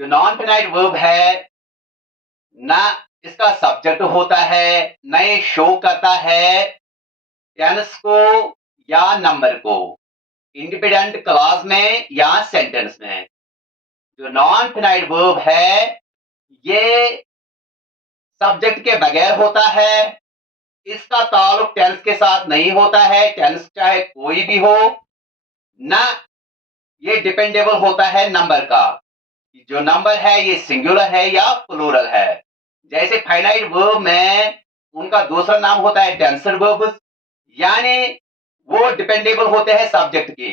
जो non finite verb है, ना इसका सब्जेक्ट होता है, न ये शो करता है टेंस को या नंबर को, इंडिपेंडेंट क्लॉज में या सेंटेंस में। जो नॉन फिनाइट वर्ब है, ये सब्जेक्ट के बगैर होता है, इसका ताल्लुक टेंस के साथ नहीं होता है, टेंस चाहे कोई भी हो, ना ये डिपेंडेबल होता है नंबर का। जो नंबर है ये सिंगुलर है या प्लूरल है। जैसे फाइनाइट वर्ब में उनका दूसरा नाम होता है टेंसर वर्ब्स, यानी वो डिपेंडेबल होते हैं सब्जेक्ट के,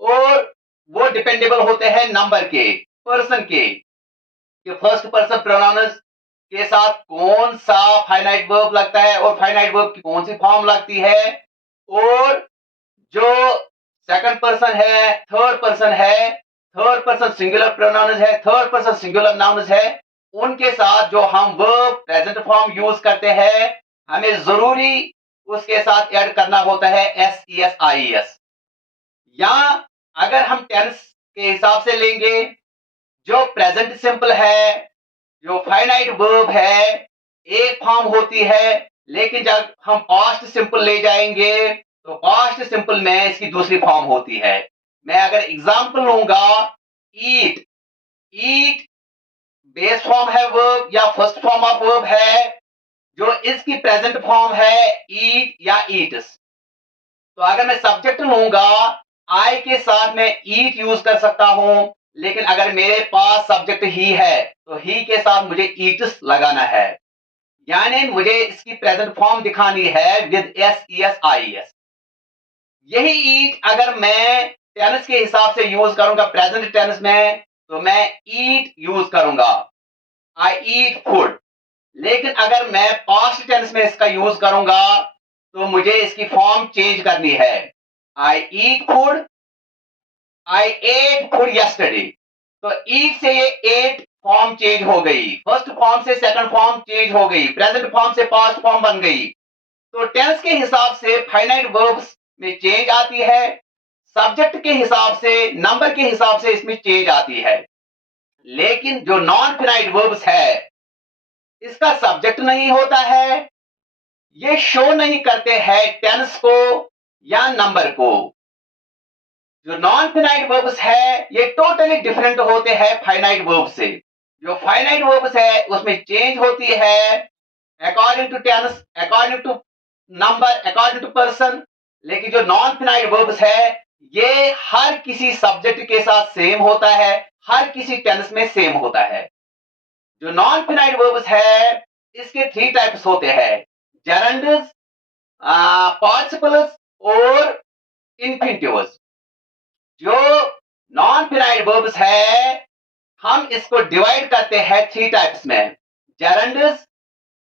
और वो डिपेंडेबल होते हैं नंबर के, पर्सन के, कि फर्स्ट पर्सन प्रोनाउंस के साथ कौन सा फाइनाइट वर्ब लगता है और फाइनाइट वर्ब की कौन सी फॉर्म लगती है, और जो सेकंड पर्सन है, थर्ड पर्सन है, थर्ड पर्सन सिंगुलर प्रोनाउन है, थर्ड पर्सन सिंगुलर नाउन है, उनके साथ जो हम वर्ब प्रेजेंट फॉर्म यूज करते हैं, हमें जरूरी उसके साथ ऐड करना होता है S E S I S. या अगर हम टेंस के हिसाब से लेंगे, जो प्रेजेंट सिंपल है, जो फाइनाइट वर्ब है, एक फॉर्म होती है, लेकिन जब हम पास्ट सिंपल ले जाएंगे तो पास्ट सिंपल में इसकी दूसरी फॉर्म होती है। मैं अगर एग्जांपल लूंगा, ईट, ईट बेस फॉर्म है वर्ब या फर्स्ट फॉर्म ऑफ वर्ब है, जो इसकी प्रेजेंट फॉर्म है ईट या ईट्स। तो अगर मैं सब्जेक्ट लूंगा, आई के साथ मैं ईट यूज कर सकता हूं, लेकिन अगर मेरे पास सब्जेक्ट ही है तो ही के साथ मुझे ईट्स लगाना है, यानी मुझे इसकी प्रेजेंट फॉर्म दिखानी है with S E S I S. यही ईट अगर मैं टेंस के हिसाब से यूज करूंगा प्रेजेंट टेंस में, तो मैं ईट यूज करूंगा, आई ईट फूड। लेकिन अगर मैं पास्ट टेंस में इसका यूज करूंगा तो मुझे इसकी फॉर्म चेंज करनी है, आई ईट फूड, आई एट फूड यस्टरडे। तो ईट से ये एट फॉर्म चेंज हो गई, फर्स्ट फॉर्म से सेकंड फॉर्म चेंज हो गई, प्रेजेंट फॉर्म से पास्ट फॉर्म बन गई। तो टेंस के हिसाब से फाइनाइट वर्ब्स में चेंज आती है, सब्जेक्ट के हिसाब से, नंबर के हिसाब से इसमें चेंज आती है। लेकिन जो नॉन फिनाइट वर्ब्स है, इसका सब्जेक्ट नहीं होता है, ये शो नहीं करते हैं टेंस को या नंबर को। जो नॉन फिनाइट वर्ब्स है ये टोटली डिफरेंट होते हैं फाइनाइट वर्ब से। जो फाइनाइट वर्ब्स है उसमें चेंज होती है according to tense, according to number, according to person. लेकिन जो नॉन फिनाइट वर्ब्स है ये हर किसी सब्जेक्ट के साथ सेम होता है, हर किसी टेंस में सेम होता है। जो नॉन फिनाइट वर्ब्स है इसके थ्री टाइप्स होते हैं, जेरेंडस, पार्टिसिपल्स और इन्फिनिटिव्स। जो नॉन फिनाइट वर्ब्स है हम इसको डिवाइड करते हैं थ्री टाइप्स में, जेरेंडस,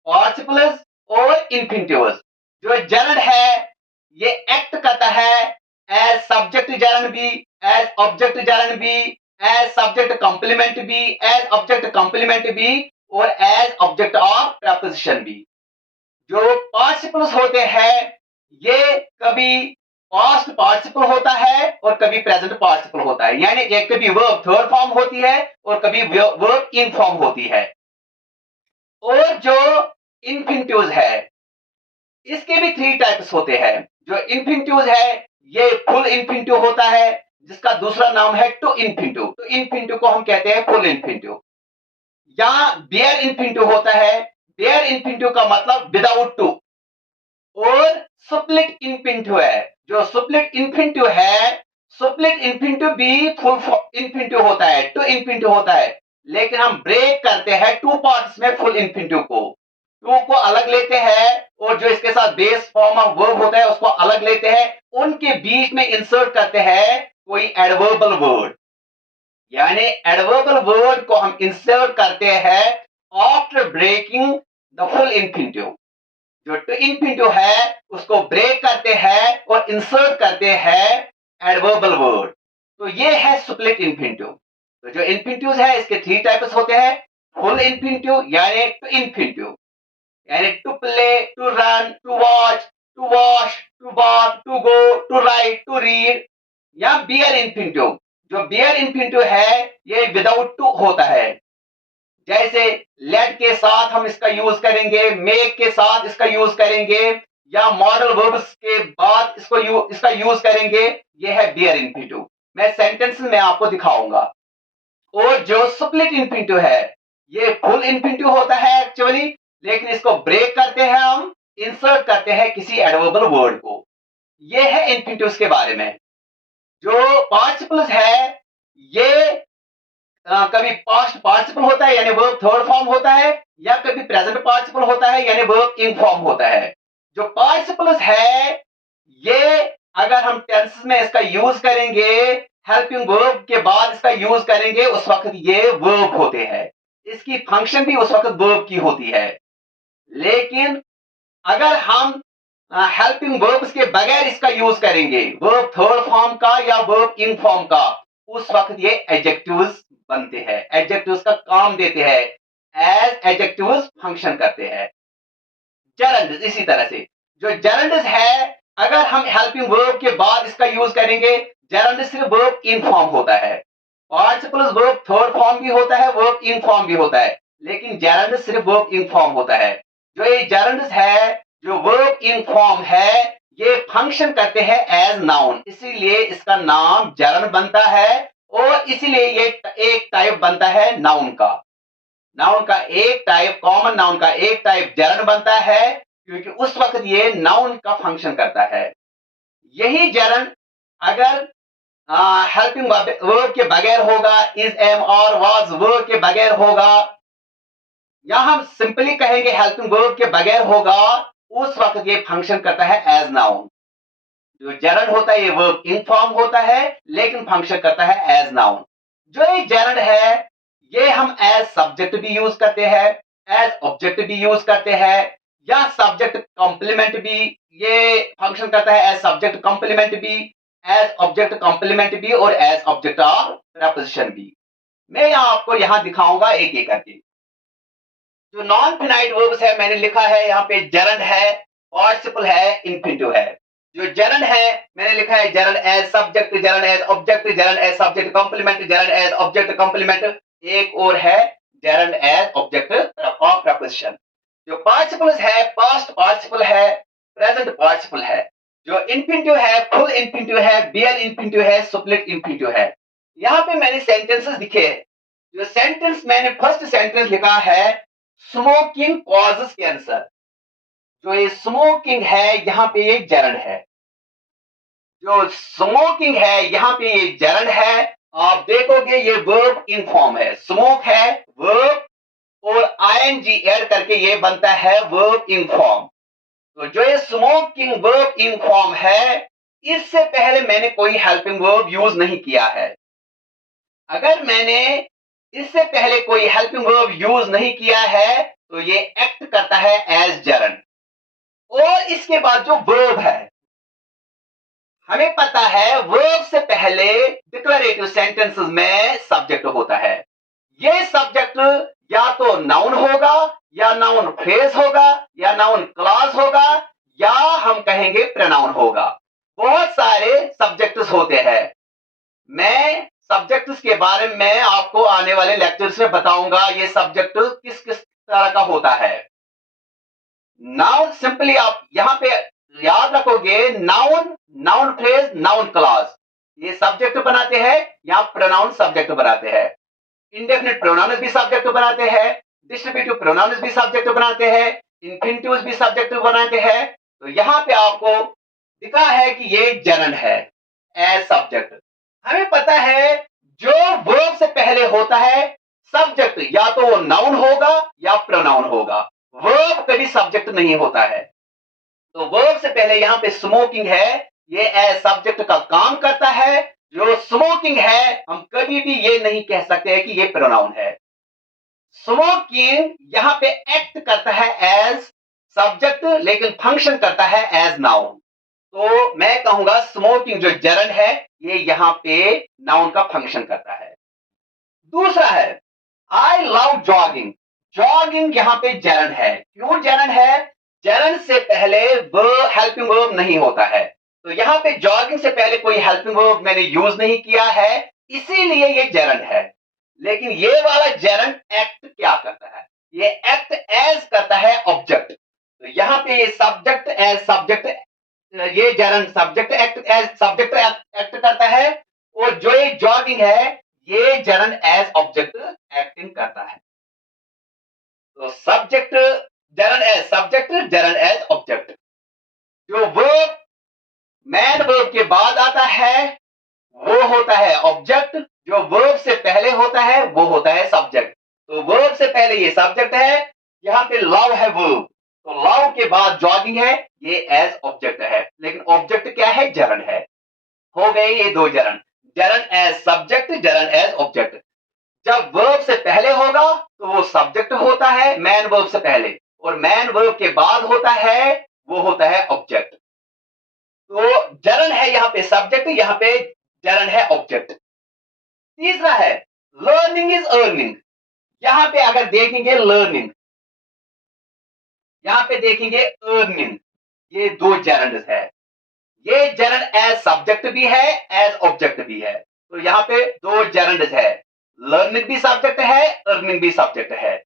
पार्टिसिपल्स और इन्फिनिटिव्स। जो जेरेंड है ये एक्ट करता है एज सब्जेक्ट जेरेंड भी, एज ऑब्जेक्ट जेरेंड भी, एज सब्जेक्ट कंप्लीमेंट भी, एज ऑब्जेक्ट कंप्लीमेंट भी, और एज ऑब्जेक्ट ऑफ प्रपोजिशन भी। जो पार्टिसिपल्स होते हैं ये कभी पास्ट पार्टिसिपल होता है और कभी प्रेजेंट पार्टिसिपल होता है, यानी एक कभी वर्ब थर्ड फॉर्म होती है और कभी वर्ब इन फॉर्म होती है। और जो इन्फिनिटिव्स है इसके भी थ्री टाइप्स होते हैं। जो इन्फिनिटिव्स है ये फुल इन्फिनिटिव होता है, जिसका दूसरा नाम है टू इन्फिनिटिव। तो इन्फिनिटिव को हम कहते हैं फुल इन्फिनिटिव। या बेयर इन्फिनिटिव होता है, बेयर इन्फिनिटिव का मतलब विदाउट टू। और सुप्लिट इन्फिनिटिव है, जो सुप्लिट इन्फिनिटिव है, सुप्लिट इन्फिनिटिव भी फुल इन्फिनिटिव होता है, टू इन्फिनिटिव होता है, लेकिन हम ब्रेक करते हैं टू पार्ट्स में फुल इन्फिनिटिव को। टू को अलग लेते हैं और जो इसके साथ बेस फॉर्म ऑफ वर्ब होता है उसको अलग लेते हैं, उनके बीच में इंसर्ट करते हैं कोई एडवर्बल वर्ड, यानी एडवर्बल वर्ड को हम इंसर्ट करते हैं after breaking the full infinitive. जो टू इन्फिनिटिव है उसको ब्रेक करते हैं और इंसर्ट करते हैं एडवर्बल वर्ड। तो ये है सुप्लिट इन्फिनिटिव। तो जो इन्फिनिटिव्स है इसके थ्री टाइप्स होते हैं, फुल इन्फिनिटिव यानी टू इन्फिनिटिव, यानी to play, to run, to watch, to wash, to bath, to go, to write, to read. या बियर इन्फिनिटिव, जो बियर इन्फिनिटिव है ये विदाउट टू होता है। जैसे लेट के साथ हम इसका यूज करेंगे, मेक के साथ इसका यूज करेंगे, या मॉडल वर्ब्स के बाद इसका यूज करेंगे। ये है बियर इन्फिनिटिव। मैं सेंटेंस में आपको दिखाऊंगा। और जो स्प्लिट इन्फिनिटिव है ये फुल इन्फिनिटिव होता है एक्चुअली, लेकिन इसको ब्रेक करते हैं हम, इंसर्ट करते हैं किसी एडवर्बल वर्ड को। ये है इन्फिनिटिव्स के बारे में। जो पार्टिसिपल्स है ये कभी पास्ट पार्टिसिपल होता है यानी वर्ब थर्ड फॉर्म होता है, या कभी प्रेजेंट पार्टिसिपल होता है यानी वर्ब इन फॉर्म होता है। जो पार्टिसिपल्स है ये अगर हम टेंसेस में इसका यूज करेंगे, हेल्पिंग वर्ब के बाद इसका यूज करेंगे, उस वक्त ये वर्ब होते हैं। इसकी फंक्शन भी उस वक्त वर्ब की होती है। लेकिन अगर हम हेल्पिंग वर्ब्स के बगैर इसका यूज करेंगे, वर्ब थर्ड फॉर्म का या वर्ब इन फॉर्म का, उस वक्त ये एडजेक्टिव्स बनते हैं, एडजेक्टिव्स का काम देते हैं, एज एडजेक्टिव्स फंक्शन करते हैं। जरंड इसी तरह से जो जरंड है, अगर हम हेल्पिंग वर्ब के बाद इसका यूज करेंगे, जरंड सिर्फ वर्ब इन फॉर्म होता है। पार्टिसिपल्स वर्ब थर्ड फॉर्म भी होता है, वर्ब इन फॉर्म भी होता है, लेकिन जरंड सिर्फ वर्ब इन फॉर्म होता है। जो ये जरंड है, जो वर्ब इन फॉर्म है, ये फंक्शन करते हैं एज नाउन, इसीलिए इसका नाम जरंड बनता है। और इसीलिए ये एक टाइप बनता है नाउन का। नाउन का एक टाइप, कॉमन नाउन का एक टाइप जरंड बनता है, क्योंकि उस वक्त ये नाउन का फंक्शन करता है। यही जरंड अगर हेल्पिंग वर्ब के बगैर होगा, इज एम और वाज वर्ब के बगैर होगा, या हम सिंपली कहेंगे हेल्पिंग वर्ब के बगैर होगा, उस वक्त ये फंक्शन करता है एज नाउन। जो जरंड होता है ये वर्ब इन फॉर्म होता है, लेकिन फंक्शन करता है एज नाउन। जो ये जरंड है ये हम एज सब्जेक्ट भी यूज करते हैं, एज ऑब्जेक्ट भी यूज करते हैं, या सब्जेक्ट कॉम्प्लीमेंट भी ये फंक्शन करता है, एज सब्जेक्ट कॉम्प्लीमेंट भी, एज ऑब्जेक्ट कॉम्प्लीमेंट भी, और एज ऑब्जेक्ट ऑफ प्रपोजिशन भी। मैं आपको यहां दिखाऊंगा एक एक करके। जो नॉन फिनाइट वर्ब्स है मैंने लिखा है यहाँ पे, जरंड है, पार्टिसिपल है, इन्फिनिटिव है। जो जरंड है मैंने लिखा है gerund as subject, gerund as object, gerund as subject complement, gerund as object complement, एक और है gerund as object of preposition. जो पार्टिसिपल्स है, पास्ट पार्टिसिपल है, प्रेजेंट पार्टिसिपल है। जो इन्फिनिटिव है, फुल इन्फिनिटिव है, बियर इन्फिनिटिव है, स्प्लिट इन्फिनिटिव है। यहाँ पे मैंने सेंटेंसेस लिखे हैं। जो सेंटेंस मैंने फर्स्ट सेंटेंस लिखा है, स्मोकिंग कॉजेस कैंसर। जो ये स्मोकिंग है यहाँ पे ये जरंड है। जो स्मोकिंग है यहाँ पे ये जरंड है। आप देखोगे ये वर्ब इन फॉर्म है, स्मोक है वर्ब, और आईएनजी ऐड करके ये बनता है वर्ब इन फॉर्म। तो जो ये स्मोकिंग वर्ब इन फॉर्म है, इससे पहले मैंने कोई हेल्पिंग वर्ब यूज नहीं किया है। अगर मैंने इससे पहले कोई हेल्पिंग वर्ब यूज नहीं किया है तो ये एक्ट करता है एज जरंड। और इसके बाद जो वर्ब है, हमें पता है वर्ब से पहले डिक्लेरेटिव सेंटेंसेस में सब्जेक्ट होता है। ये सब्जेक्ट या तो नाउन होगा, या नाउन फ्रेज होगा, या नाउन क्लॉज होगा, या हम कहेंगे प्रोनाउन होगा। बहुत सारे सब्जेक्ट्स होते हैं। मैं सब्जेक्ट्स के बारे में आपको आने वाले लेक्चर्स में बताऊंगा, ये सब्जेक्ट किस किस तरह का होता है। नाउन सिंपली आप यहां पे याद रखोगे, noun, noun phrase, noun clause, ये सब्जेक्ट बनाते हैं, या प्रोनाउन सब्जेक्ट बनाते हैं। इंडेफिनिट प्रोनाउंस भी सब्जेक्ट बनाते हैं, डिस्ट्रीब्यूटिव प्रोनाउंस भी सब्जेक्ट बनाते हैं, इंफिनिटिव्स भी सब्जेक्ट बनाते हैं। तो यहां पे आपको दिखा है कि ये जरंड है एज सब्जेक्ट। हमें पता है जो वर्ब से पहले होता है सब्जेक्ट, या तो वो नाउन होगा या प्रोनाउन होगा। वर्ब कभी सब्जेक्ट नहीं होता है। तो वर्ब से पहले यहाँ पे स्मोकिंग है, ये एज सब्जेक्ट का काम करता है। जो स्मोकिंग है हम कभी भी ये नहीं कह सकते हैं कि ये प्रोनाउन है। स्मोकिंग यहाँ पे एक्ट करता है एज सब्जेक्ट, लेकिन फंक्शन करता है एज नाउन। तो मैं कहूंगा स्मोकिंग जो जरंड है ये यहाँ पे नाउन का फंक्शन करता है। दूसरा है आई लव जॉगिंग। जॉगिंग यहाँ पे जरंड है। क्यों जरंड है? जरंड से पहले वर्ब, हेल्पिंग वर्ब नहीं होता है। तो यहाँ पे जॉगिंग से पहले कोई हेल्पिंग वर्ब मैंने यूज नहीं किया है, इसीलिए ये gerund है। लेकिन ये वाला gerund एक्ट क्या करता है? ये एक्ट एज करता है ऑब्जेक्ट। तो यहां पे ये सब्जेक्ट एज सब्जेक्ट, ये gerund subject act as subject act करता है, और जो ये जॉगिंग है ये gerund एज ऑब्जेक्ट एक्टिंग करता है। तो subject gerund as subject, gerund as object. जो वर्ब मैन वर्ब के बाद आता है वो होता है ऑब्जेक्ट, जो वर्ब से पहले होता है वो होता है सब्जेक्ट। तो वर्ब से पहले ये सब्जेक्ट है, यहां पे लव है वर्ब, तो लव के बाद जॉगिंग है, ये एज ऑब्जेक्ट है। लेकिन ऑब्जेक्ट क्या है? gerund है। हो गए ये दो gerund, gerund as subject, gerund as object. जब वर्ब से पहले होगा तो वो सब्जेक्ट होता है मैन वर्ब से पहले, और मैन वर्ब के बाद होता है वो होता है ऑब्जेक्ट। तो gerund है यहां पे सब्जेक्ट, यहां पे gerund है ऑब्जेक्ट। तीसरा है लर्निंग इज अर्निंग। यहां पे अगर देखेंगे लर्निंग, यहां पे देखेंगे अर्निंग, ये दो gerunds है। ये gerund एज सब्जेक्ट भी है, एज ऑब्जेक्ट भी है। तो यहां पे दो gerunds है, लर्निंग भी सब्जेक्ट है, अर्निंग भी सब्जेक्ट है।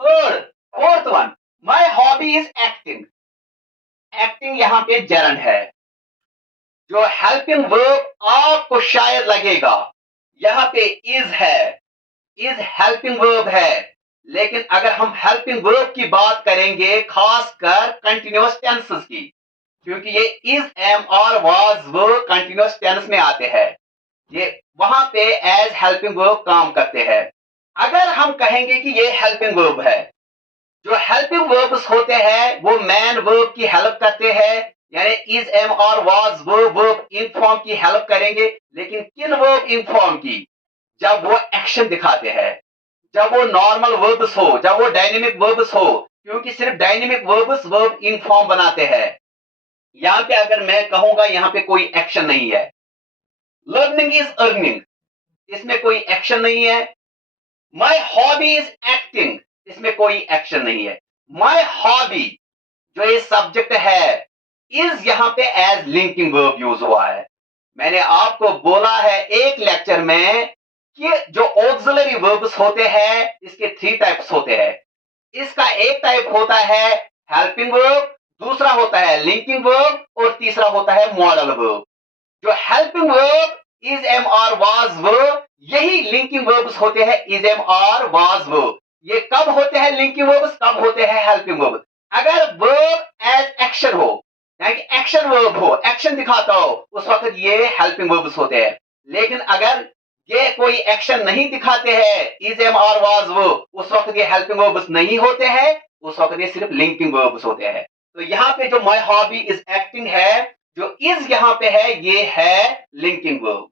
Third, fourth one, my hobby is acting. Acting यहां पे gerund है। जो हेल्पिंग वर्ब आपको शायद लगेगा यहां पे इज है, इज हेल्पिंग वर्ब है। लेकिन अगर हम हेल्पिंग वर्ब की बात करेंगे खासकर कंटिन्यूअस टेंसेस की, क्योंकि ये इज, एम और वाज वर्ब कंटिन्यूअस टेंस में आते हैं, ये वहां पे एज हेल्पिंग वर्ब काम करते हैं। अगर हम कहेंगे कि ये हेल्पिंग वर्ब है, जो हेल्पिंग वर्ब्स होते हैं वो मैन वर्ब की हेल्प करते हैं, यानी इज, एम और वाज वर्ब इन फॉर्म की हेल्प करेंगे। लेकिन किन वर्ब इन फॉर्म की? जब वो एक्शन दिखाते हैं, जब वो नॉर्मल वर्ब्स हो, जब वो डायनेमिक वर्ब्स हो, क्योंकि सिर्फ dynamic verbs verb in form बनाते हैं। यहां पे अगर मैं कहूंगा यहां पे कोई एक्शन नहीं है, लर्निंग इज अर्निंग, इसमें कोई एक्शन नहीं है। माय हॉबी इज एक्टिंग, इसमें कोई एक्शन नहीं है। माय हॉबी, जो ये सब्जेक्ट है, इज यहां पे एज लिंकिंग वर्ब यूज हुआ है। मैंने आपको बोला है एक लेक्चर में कि जो ऑक्सिलरी वर्ब्स होते हैं इसके थ्री टाइप्स होते हैं। इसका एक टाइप होता है हेल्पिंग वर्ब, दूसरा होता है लिंकिंग वर्ब, और तीसरा होता है मॉडल वर्ब। जो हेल्पिंग वर्ब इज, एम और वाज वर्ब, यही लिंकिंग वर्ब्स होते हैं इज, एम और वाज वर्ब। ये कब होते हैं लिंकिंग वर्ब्स, कब होते हैं हेल्पिंग वर्ब्स? अगर वर्ब एज एक्शन हो, यानी कि एक्शन वर्ब हो, एक्शन दिखाता हो, उस वक्त ये हेल्पिंग वर्ब्स होते हैं। लेकिन अगर ये कोई एक्शन नहीं दिखाते हैं इज, एम और वाज वर्ब, उस वक्त ये हेल्पिंग वर्ब्स नहीं होते हैं, उस वक्त ये सिर्फ लिंकिंग वर्ब्स होते हैं। तो यहाँ पे जो माय हॉबी इज एक्टिंग है, जो इज यहां पे है ये है लिंकिंग वर्ब।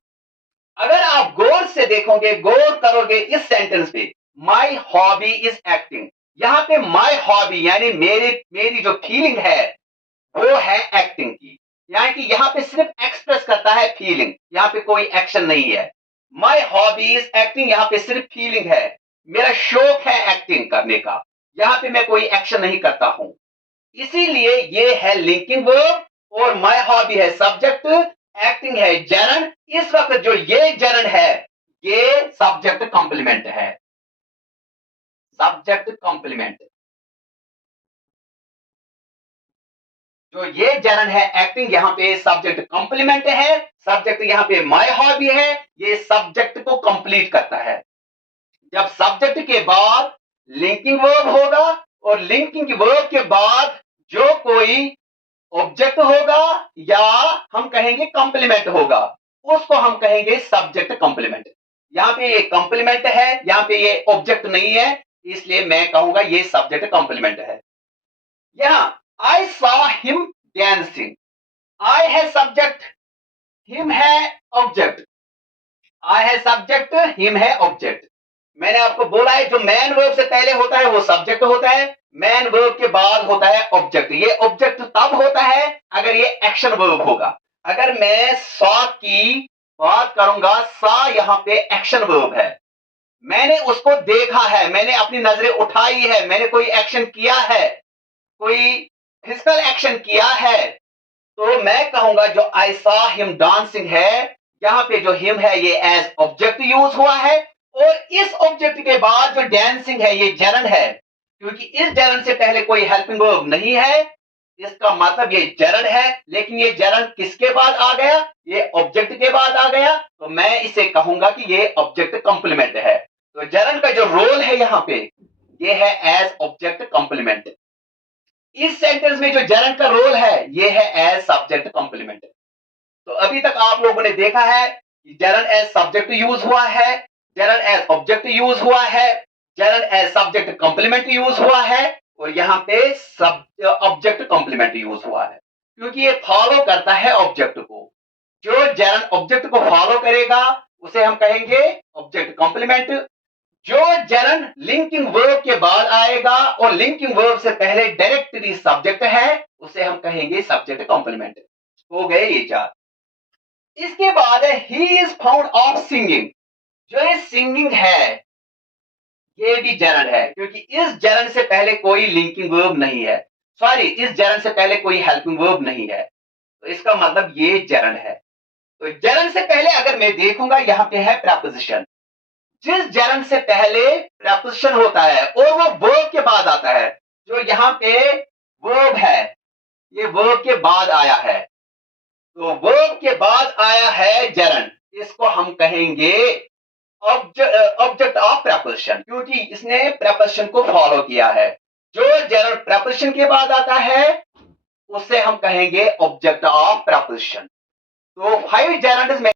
अगर आप गौर से देखोगे, गौर करोगे इस सेंटेंस पे, माय हॉबी इज एक्टिंग, यहां पे माय हॉबी यानी मेरी जो फीलिंग है वो है एक्टिंग की, यानी कि यहां पे सिर्फ एक्सप्रेस करता है फीलिंग, यहां पे कोई एक्शन नहीं है। माय हॉबी इज एक्टिंग, यहां पे सिर्फ फीलिंग है, मेरा शौक है एक्टिंग करने का, यहां पे मैं कोई एक्शन नहीं करता हूं। इसीलिए ये है लिंकिंग वर्ब, और माय हॉबी है सब्जेक्ट, एक्टिंग है gerund। इस वक्त जो ये gerund है ये सब्जेक्ट कॉम्प्लीमेंट है, सब्जेक्ट कॉम्प्लीमेंट। जो ये gerund है एक्टिंग, यहाँ पे सब्जेक्ट कॉम्प्लीमेंट है, सब्जेक्ट यहाँ पे माय हॉबी है, ये सब्जेक्ट को कंप्लीट करता है। जब सब्जेक्ट के बाद लिंकिंग वर्ब होगा, और लिंकिंग वर्ब के बाद जो कोई ऑब्जेक्ट होगा या हम कहेंगे कॉम्प्लीमेंट होगा, उसको हम कहेंगे सब्जेक्ट कॉम्प्लीमेंट। यहाँ पे ये कॉम्प्लीमेंट है, यहाँ पे ये ऑब्जेक्ट नहीं है, इसलिए मैं कहूंगा ये सब्जेक्ट कॉम्प्लीमेंट है। यहाँ आई सॉ हिम डांसिंग, आई है सब्जेक्ट, हिम है ऑब्जेक्ट, आई है सब्जेक्ट, हिम है ऑब्जेक्ट। मैंने आपको बोला है जो मैन वर्ब से पहले होता है वो सब्जेक्ट होता है, मैन वर्ब के बाद होता है ऑब्जेक्ट। ये ऑब्जेक्ट तब होता है अगर ये एक्शन वर्ब होगा। अगर मैं सॉ की बात करूंगा, सा यहां पे एक्शन वर्ब है, मैंने उसको देखा है, मैंने अपनी नजरें उठाई है, मैंने कोई एक्शन किया है, कोई फिजिकल एक्शन किया है, तो मैं कहूंगा जो आई सॉ हिम डांसिंग है यहाँ पे जो हिम है ये एज ऑब्जेक्ट यूज हुआ है, और इस ऑब्जेक्ट के बाद जो डांसिंग है ये जरंड है, क्योंकि इस जरंड से पहले कोई हेल्पिंग वर्ब नहीं है, इसका मतलब ये जरंड है। लेकिन ये जरंड किसके बाद आ गया? ये ऑब्जेक्ट के बाद आ गया, तो मैं इसे कहूंगा कि ये ऑब्जेक्ट कंप्लीमेंट है। तो जरंड का जो रोल है यहाँ पे ये है एज ऑब्जेक्ट कंप्लीमेंट। इस सेंटेंस में जो जरंड का रोल है ये है एज सब्जेक्ट कंप्लीमेंट। तो अभी तक आप लोगों ने देखा है कि जरंड एज सब्जेक्ट यूज हुआ है, जरंड एज ऑब्जेक्ट यूज हुआ है, gerund as subject complement use हुआ है, और यहाँ पे सब ऑब्जेक्ट कंप्लीमेंट यूज हुआ है, क्योंकि ये फॉलो करता है ऑब्जेक्ट को। जो जरंड ऑब्जेक्ट को फॉलो करेगा उसे हम कहेंगे ऑब्जेक्ट कंप्लीमेंट। जो जरंड लिंकिंग वर्ब के बाद आएगा और लिंकिंग वर्ब से पहले डायरेक्टली सब्जेक्ट है उसे हम कहेंगे सब्जेक्ट कंप्लीमेंट। हो गए ये चार। इसके बाद है he is found of singing. जो ये सिंगिंग है ये भी जरंड है, क्योंकि इस जरंड से पहले कोई लिंकिंग वर्ब नहीं है, सॉरी इस जरंड से पहले कोई हेल्पिंग वर्ब नहीं है, तो इसका मतलब ये जरंड है। तो जरंड से पहले अगर मैं देखूंगा यहाँ पे है प्रपोजिशन। जिस जरंड से पहले प्रपोजिशन होता है और वो वर्ब के बाद आता है, जो यहाँ पे वर्ब है ये वर्ब के बाद आया है, तो वर्ब के बाद आया है जरंड, इसको हम कहेंगे ऑब्जेक्ट ऑफ प्रपोजिशन, क्योंकि इसने प्रपोजिशन को फॉलो किया है। जो जरंड प्रपोजिशन के बाद आता है उसे हम कहेंगे ऑब्जेक्ट ऑफ प्रपोजिशन। तो 5 जरंड्स में